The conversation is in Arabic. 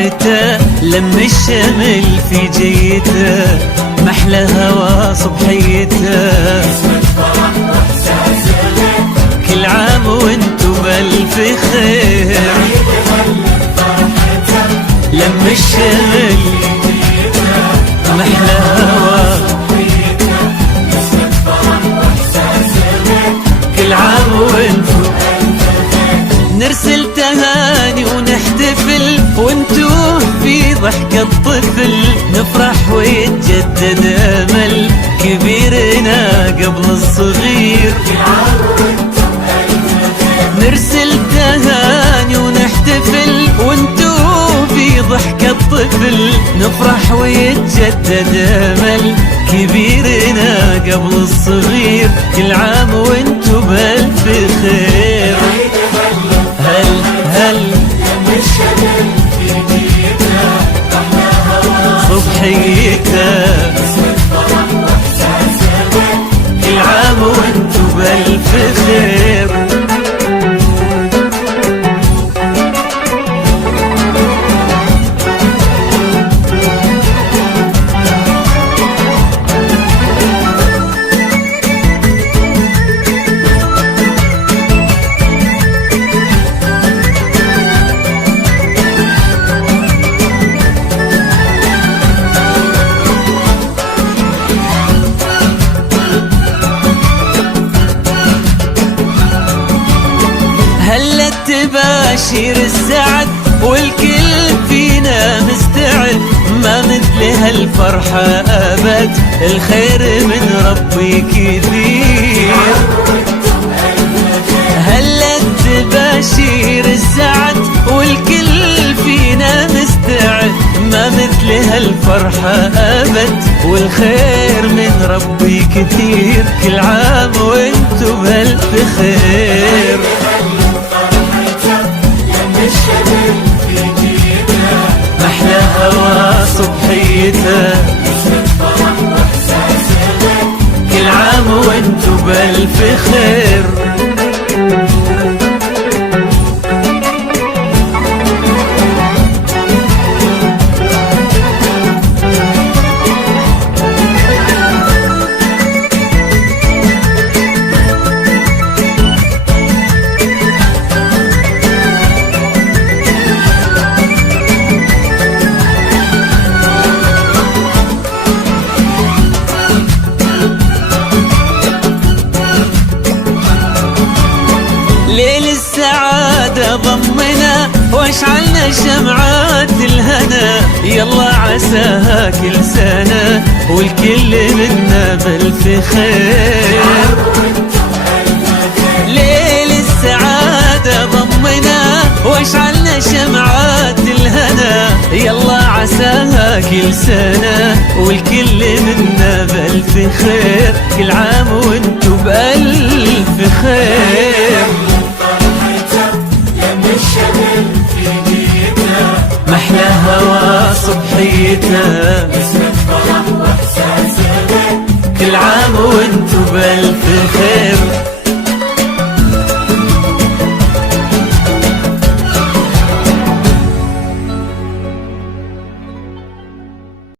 فرحته لم الشمل في جيته، محلى هوا صبحيته. كل عام وانتو بألف خير، لم الشمل محلى هوا، كل عام وانتو نرسل تهاني ونحتفل، وانتو في ضحكة طفل نفرح ويتجدد امل كبيرنا قبل الصغير. نرسل تهاني ونحتفل، وانتو في ضحكة طفل نفرح ويتجدد امل كبيرنا قبل الصغير. كل عام وانتو بألف خير. هل صبحيته، كل عام وانتو بألف خير. هلا التباشير السعد والكل فينا مستعد، ما مثل هالفرحة أبد، الخير من ربي كثير. هلا التباشير السعد والكل فينا مستعد، ما مثل هالفرحة أبد، والخير من ربي كثير. كل عام وانتو بألف خير. محلى هوا صبحيته، كل عام وانتو بألف خير. ليل السعادة ضمنا واشعلنا شمعات الهنا، يلا عساها كل سنة والكل منا بألف خير. ليل السعادة ضمنا واشعلنا شمعات الهنا، يلا عساها كل سنة والكل منا بألف خير. كل عام وانتو بألف